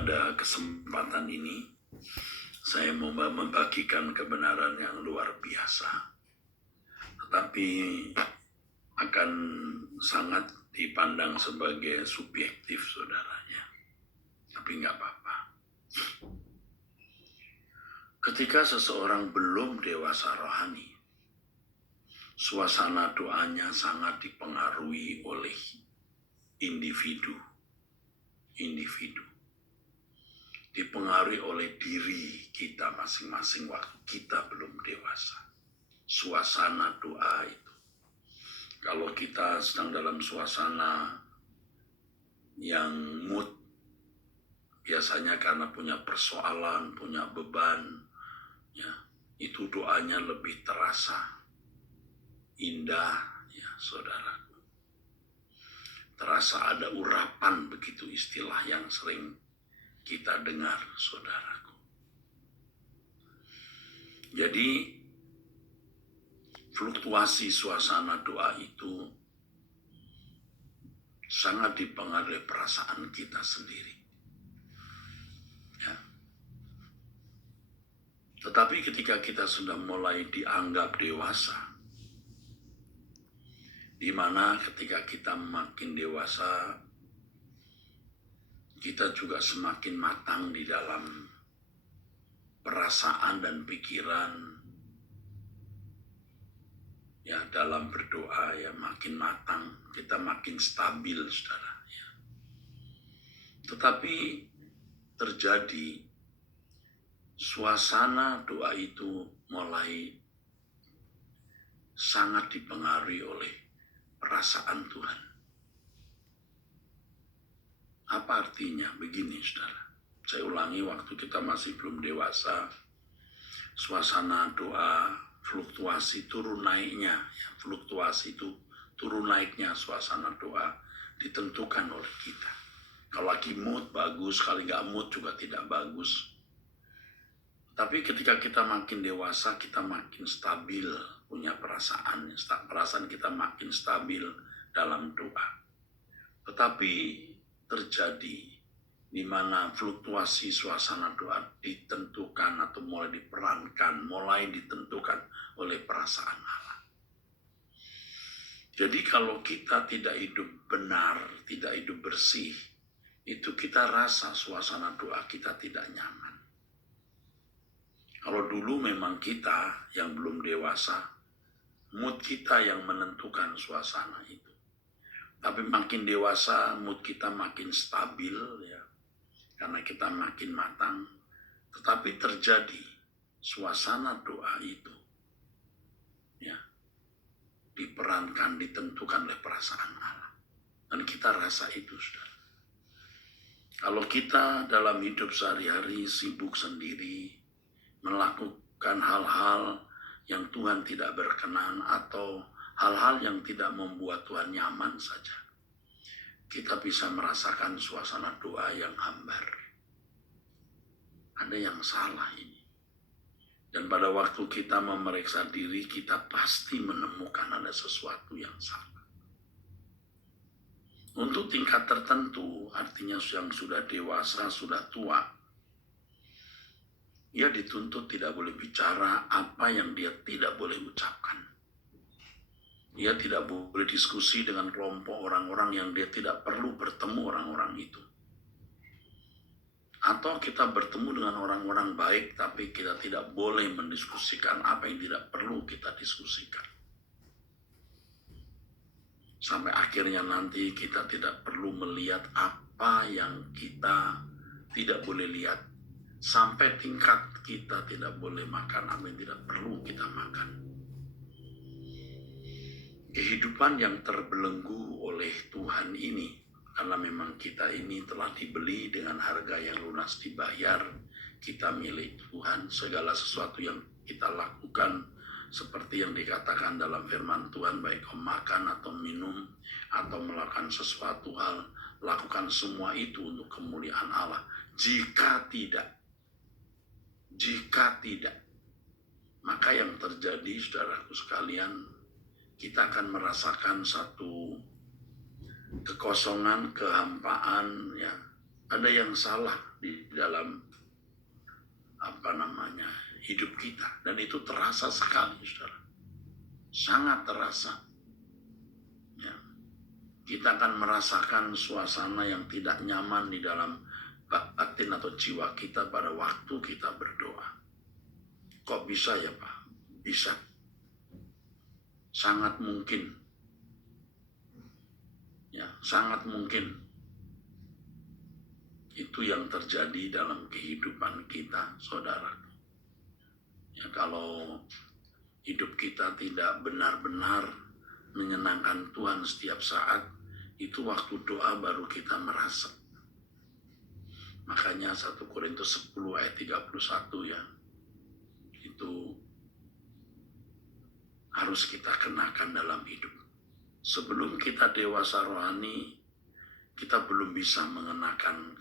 pada kesempatan ini saya mau membagikan kebenaran yang luar biasa, tetapi akan sangat dipandang sebagai subjektif saudaranya. Tapi nggak apa-apa. Ketika seseorang belum dewasa rohani, suasana doanya sangat dipengaruhi oleh individu. Dipengaruhi oleh diri kita masing-masing waktu kita belum dewasa. Suasana doa itu. Kalau kita sedang dalam suasana yang mood, biasanya karena punya persoalan, punya beban, ya, itu doanya lebih terasa indah, ya saudaraku. Terasa ada urapan, begitu istilah yang sering kita dengar, saudaraku. Jadi, fluktuasi suasana doa itu sangat dipengaruhi perasaan kita sendiri. Ya. Tetapi ketika kita sudah mulai dianggap dewasa, di mana ketika kita makin dewasa, kita juga semakin matang di dalam perasaan dan pikiran, ya, dalam berdoa, ya, makin matang, kita makin stabil, saudara. Ya. Tetapi terjadi suasana doa itu mulai sangat dipengaruhi oleh perasaan Tuhan. Apa artinya? Begini, saudara. Saya ulangi, waktu kita masih belum dewasa, suasana doa, fluktuasi turun naiknya, ya, fluktuasi itu turun naiknya suasana doa ditentukan oleh kita. Kalau lagi mood bagus, kalau nggak mood juga tidak bagus. Tapi ketika kita makin dewasa, kita makin stabil punya perasaan kita makin stabil dalam doa. Tetapi terjadi di mana fluktuasi suasana doa ditentukan atau mulai ditentukan oleh perasaan Allah. Jadi kalau kita tidak hidup benar, tidak hidup bersih, itu kita rasa suasana doa kita tidak nyaman. Kalau dulu memang kita yang belum dewasa, mood kita yang menentukan suasana itu. Tapi makin dewasa, mood kita makin stabil, ya, karena kita makin matang. Tetapi terjadi suasana doa itu, ya, diperankan, ditentukan oleh perasaan Allah. Dan kita rasa itu, saudara. Kalau kita dalam hidup sehari-hari sibuk sendiri, melakukan hal-hal yang Tuhan tidak berkenan atau hal-hal yang tidak membuat Tuhan nyaman saja, kita bisa merasakan suasana doa yang hambar. Ada yang salah ini. Dan pada waktu kita memeriksa diri, kita pasti menemukan ada sesuatu yang salah. Untuk tingkat tertentu, artinya yang sudah dewasa, sudah tua, ia dituntut tidak boleh bicara apa yang dia tidak boleh ucapkan. Ia tidak boleh diskusi dengan kelompok orang-orang yang dia tidak perlu bertemu orang-orang itu. Atau kita bertemu dengan orang-orang baik, tapi kita tidak boleh mendiskusikan apa yang tidak perlu kita diskusikan. Sampai akhirnya nanti kita tidak perlu melihat apa yang kita tidak boleh lihat. Sampai tingkat kita tidak boleh makan apa yang tidak perlu kita makan. Kehidupan yang terbelenggu oleh Tuhan ini, karena memang kita ini telah dibeli dengan harga yang lunas dibayar, kita milik Tuhan. Segala sesuatu yang kita lakukan, seperti yang dikatakan dalam firman Tuhan, baik makan atau minum, atau melakukan sesuatu hal, lakukan semua itu untuk kemuliaan Allah. Jika tidak, maka yang terjadi, saudaraku sekalian, kita akan merasakan satu kekosongan, kehampaan, ya, ada yang salah di dalam hidup kita, dan itu terasa sekali, saudara, sangat terasa. Ya. Kita akan merasakan suasana yang tidak nyaman di dalam batin atau jiwa kita pada waktu kita berdoa. Kok bisa ya Pak? Bisa. Sangat mungkin. Ya, sangat mungkin. Itu yang terjadi dalam kehidupan kita, saudara. Ya, kalau hidup kita tidak benar-benar menyenangkan Tuhan setiap saat, itu waktu doa baru kita merasa. Makanya 1 Korintus 10 ayat 31 ya, itu harus kita kenakan dalam hidup. Sebelum kita dewasa rohani, kita belum bisa mengenakan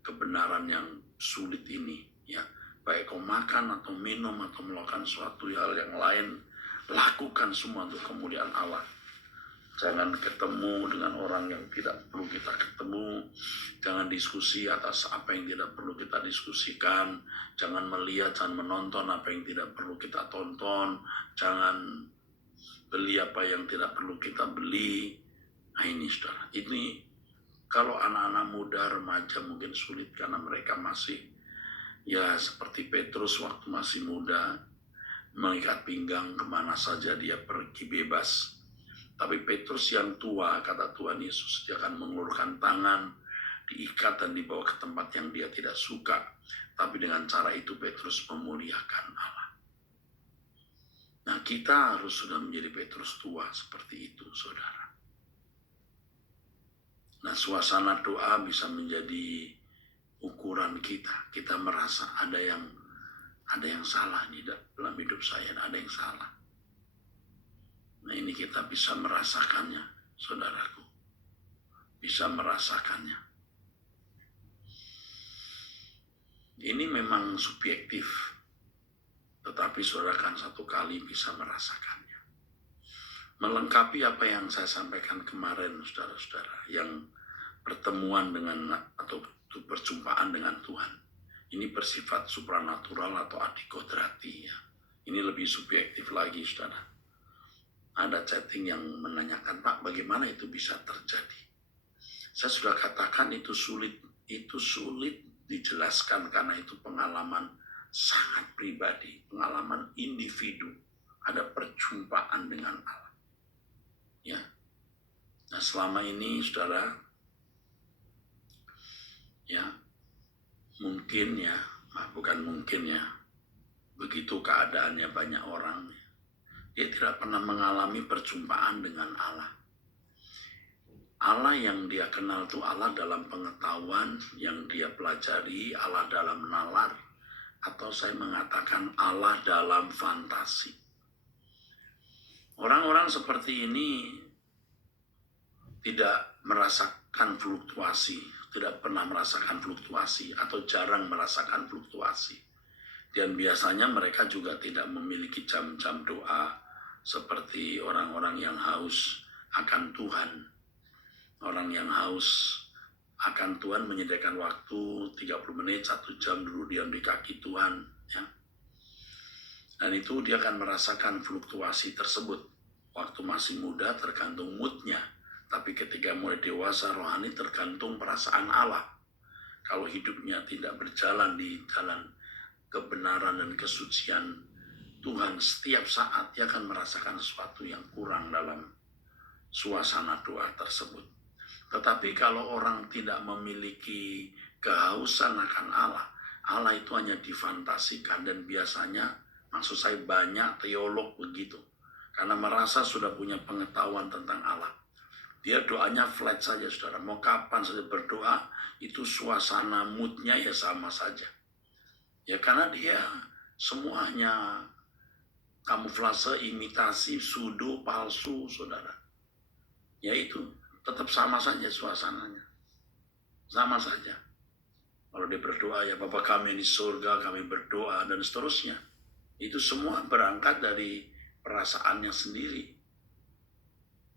kebenaran yang sulit ini. Ya, baik kau makan atau minum atau melakukan suatu hal yang lain, lakukan semua untuk kemuliaan Allah. Jangan ketemu dengan orang yang tidak perlu kita ketemu. Jangan diskusi atas apa yang tidak perlu kita diskusikan. Jangan melihat, jangan menonton apa yang tidak perlu kita tonton. Jangan beli apa yang tidak perlu kita beli. Nah ini saudara, ini kalau anak-anak muda, remaja mungkin sulit karena mereka masih ya seperti Petrus waktu masih muda, mengikat pinggang kemana saja dia pergi bebas. Tapi Petrus yang tua, kata Tuhan Yesus, dia akan mengulurkan tangan, diikat dan dibawa ke tempat yang dia tidak suka. Tapi dengan cara itu Petrus memuliakan Allah. Nah, kita harus sudah menjadi Petrus tua seperti itu, saudara. Nah, suasana doa bisa menjadi ukuran kita. Kita merasa ada yang salah nih dalam hidup saya, ada yang salah. Nah, ini kita bisa merasakannya, saudaraku. Bisa merasakannya. Ini memang subjektif, tetapi saudara kan satu kali bisa merasakannya. Melengkapi apa yang saya sampaikan kemarin, saudara-saudara, yang pertemuan dengan atau perjumpaan dengan Tuhan. Ini bersifat supranatural atau adikodrati ya. Ini lebih subjektif lagi, saudara. Ada chatting yang menanyakan, Pak, bagaimana itu bisa terjadi? Saya sudah katakan itu sulit dijelaskan karena itu pengalaman sangat pribadi, pengalaman individu, ada perjumpaan dengan Allah. Ya. Nah, selama ini saudara ya, mungkin ya, bukan mungkin ya, begitu keadaannya banyak orang, dia tidak pernah mengalami perjumpaan dengan Allah. Allah yang dia kenal itu Allah dalam pengetahuan yang dia pelajari, Allah dalam nalar, atau saya mengatakan Allah dalam fantasi. Orang-orang seperti ini tidak merasakan fluktuasi, tidak pernah merasakan fluktuasi, atau jarang merasakan fluktuasi. Dan biasanya mereka juga tidak memiliki jam-jam doa seperti orang-orang yang haus akan Tuhan. Orang yang haus akan Tuhan menyediakan waktu 30 menit, 1 jam dulu diam di kaki Tuhan. Ya. Dan itu dia akan merasakan fluktuasi tersebut. Waktu masih muda tergantung moodnya. Tapi ketika mulai dewasa rohani tergantung perasaan Allah. Kalau hidupnya tidak berjalan di jalan kebenaran dan kesucian Tuhan, setiap saat dia akan merasakan sesuatu yang kurang dalam suasana doa tersebut. Tetapi kalau orang tidak memiliki kehausan akan Allah, Allah itu hanya difantasikan, dan biasanya, maksud saya banyak teolog begitu, karena merasa sudah punya pengetahuan tentang Allah. Dia doanya flat saja, saudara. Mau kapan saja berdoa, itu suasana moodnya ya sama saja. Ya karena dia semuanya kamuflase, imitasi, pseudo, palsu, saudara. Ya itu tetap sama saja suasananya. Sama saja. Kalau dia berdoa, ya Bapa kami di surga, kami berdoa, dan seterusnya. Itu semua berangkat dari perasaannya sendiri.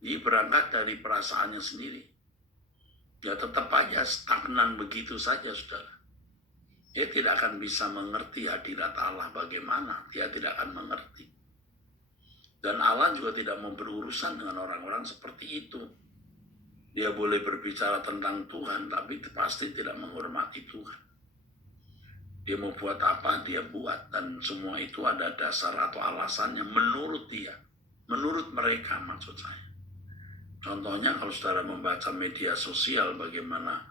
Dia berangkat dari perasaannya sendiri. ya tetap aja stagnan begitu saja, saudara. Dia tidak akan bisa mengerti hadirat Allah bagaimana, dia tidak akan mengerti. Dan Allah juga tidak mau berurusan dengan orang-orang seperti itu. Dia boleh berbicara tentang Tuhan, tapi pasti tidak menghormati Tuhan. Dia mau buat apa, dia buat. Dan semua itu ada dasar atau alasannya menurut dia. Menurut mereka maksud saya. Contohnya kalau saudara membaca media sosial bagaimana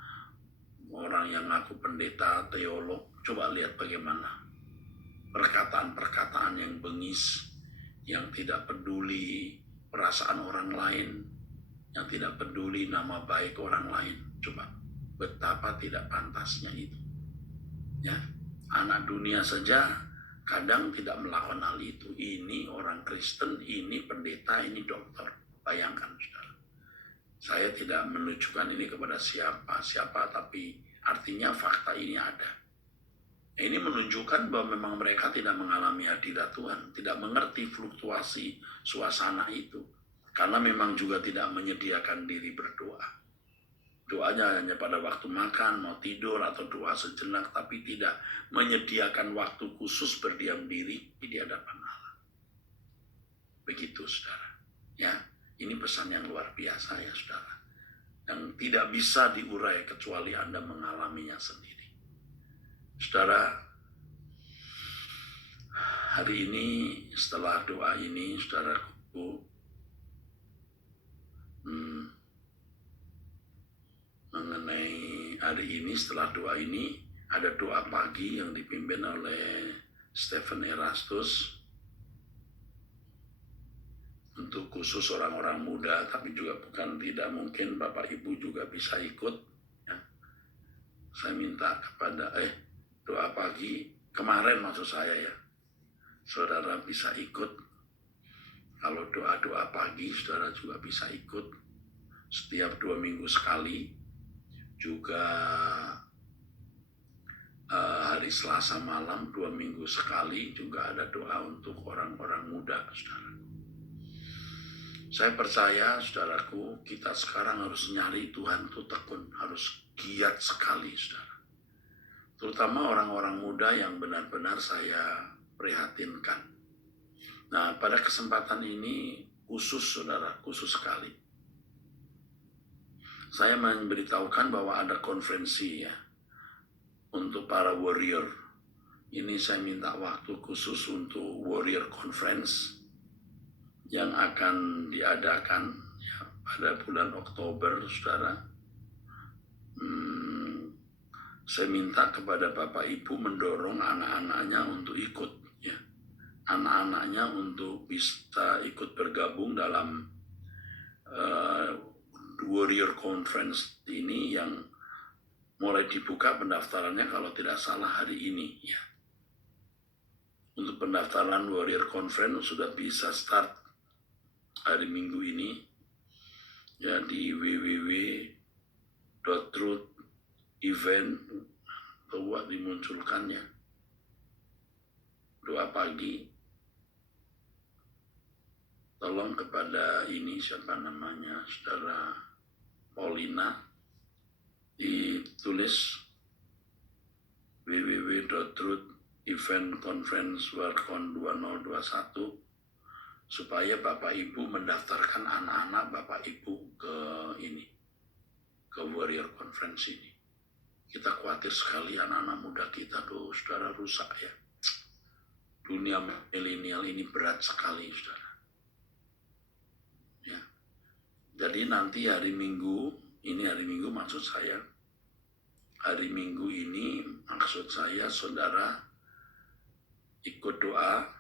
orang yang ngaku pendeta, teolog, coba lihat bagaimana perkataan-perkataan yang bengis, yang tidak peduli perasaan orang lain, yang tidak peduli nama baik orang lain. Coba betapa tidak pantasnya itu. Ya, anak dunia saja kadang tidak melakukan hal itu. Ini orang Kristen, ini pendeta, ini dokter. Bayangkan, saudara. Saya tidak menunjukkan ini kepada siapa, tapi artinya fakta ini ada. Ini menunjukkan bahwa memang mereka tidak mengalami hadirat Tuhan, tidak mengerti fluktuasi suasana itu. Karena memang juga tidak menyediakan diri berdoa. Doanya hanya pada waktu makan, mau tidur, atau doa sejenak, tapi tidak menyediakan waktu khusus berdiam diri di hadapan Allah. Begitu, saudara. Ya. Ini pesan yang luar biasa ya, saudara. Yang tidak bisa diurai kecuali Anda mengalaminya sendiri. Saudara, hari ini setelah doa ini, saudaraku, mengenai hari ini setelah doa ini, ada doa pagi yang dipimpin oleh Stephen Erastus, untuk khusus orang-orang muda, tapi juga bukan tidak mungkin Bapak Ibu juga bisa ikut. Ya. Saya minta kepada doa pagi kemarin maksud saya ya, saudara bisa ikut. Kalau doa-doa pagi saudara juga bisa ikut setiap 2 minggu sekali. Juga hari Selasa malam 2 minggu sekali juga ada doa untuk orang-orang muda, saudara. Saya percaya, saudaraku, kita sekarang harus nyari Tuhan itu tekun, harus giat sekali, saudara. Terutama orang-orang muda yang benar-benar saya prihatinkan. Nah, pada kesempatan ini khusus, saudara, khusus sekali. Saya memberitahukan bahwa ada konferensi ya, untuk para warrior. Ini saya minta waktu khusus untuk warrior conference yang akan diadakan ya, pada bulan Oktober, saudara. Saya minta kepada Bapak Ibu mendorong anak-anaknya untuk ikut, ya, anak-anaknya untuk bisa ikut bergabung dalam Warrior Conference ini yang mulai dibuka pendaftarannya kalau tidak salah hari ini, ya. Untuk pendaftaran Warrior Conference sudah bisa start hari Minggu ini ya di www.truth.event buat dimunculkannya. Doa pagi tolong kepada ini siapa namanya, saudara Paulina, ditulis www.truth.event.conference.warcon 2021 supaya Bapak Ibu mendaftarkan anak-anak Bapak Ibu ke ini, ke Warrior Conference ini. Kita khawatir sekali anak-anak muda kita tuh, saudara, rusak ya. Dunia milenial ini berat sekali, saudara. Ya. Jadi nanti hari Minggu, ini hari Minggu maksud saya, hari Minggu ini maksud saya saudara ikut doa.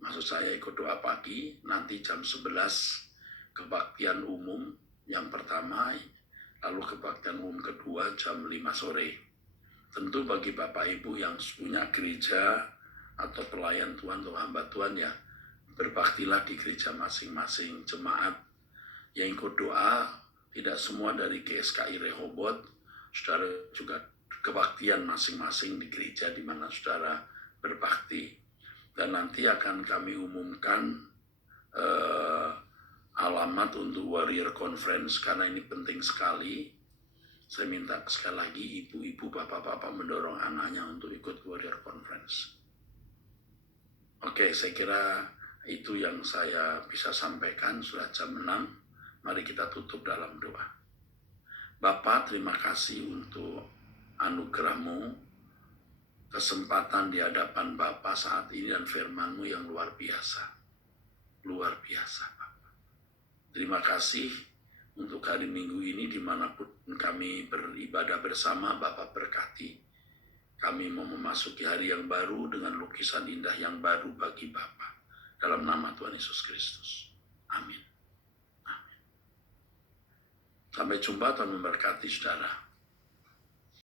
Maksud saya ikut doa pagi, nanti jam 11 kebaktian umum yang pertama, lalu kebaktian umum kedua jam 5 sore. Tentu bagi Bapak Ibu yang punya gereja atau pelayan Tuhan atau hamba Tuhan ya, berbaktilah di gereja masing-masing. Jemaat yang ikut doa, tidak semua dari GSKI Rehoboth, saudara juga kebaktian masing-masing di gereja di mana saudara berbakti. Dan nanti akan kami umumkan alamat untuk Warrior Conference karena ini penting sekali. Saya minta sekali lagi ibu-ibu, bapak-bapak mendorong anaknya untuk ikut Warrior Conference. Oke, saya kira itu yang saya bisa sampaikan. Sudah jam 6. Mari kita tutup dalam doa. Bapa, terima kasih untuk anugerah-Mu, kesempatan di hadapan Bapa saat ini dan firman-Mu yang luar biasa. Luar biasa, Bapak. Terima kasih untuk hari Minggu ini dimanapun kami beribadah bersama. Bapak berkati. Kami mau memasuki hari yang baru dengan lukisan indah yang baru bagi Bapa. Dalam nama Tuhan Yesus Kristus. Amin. Amin. Sampai jumpa, Tuhan memberkati saudara.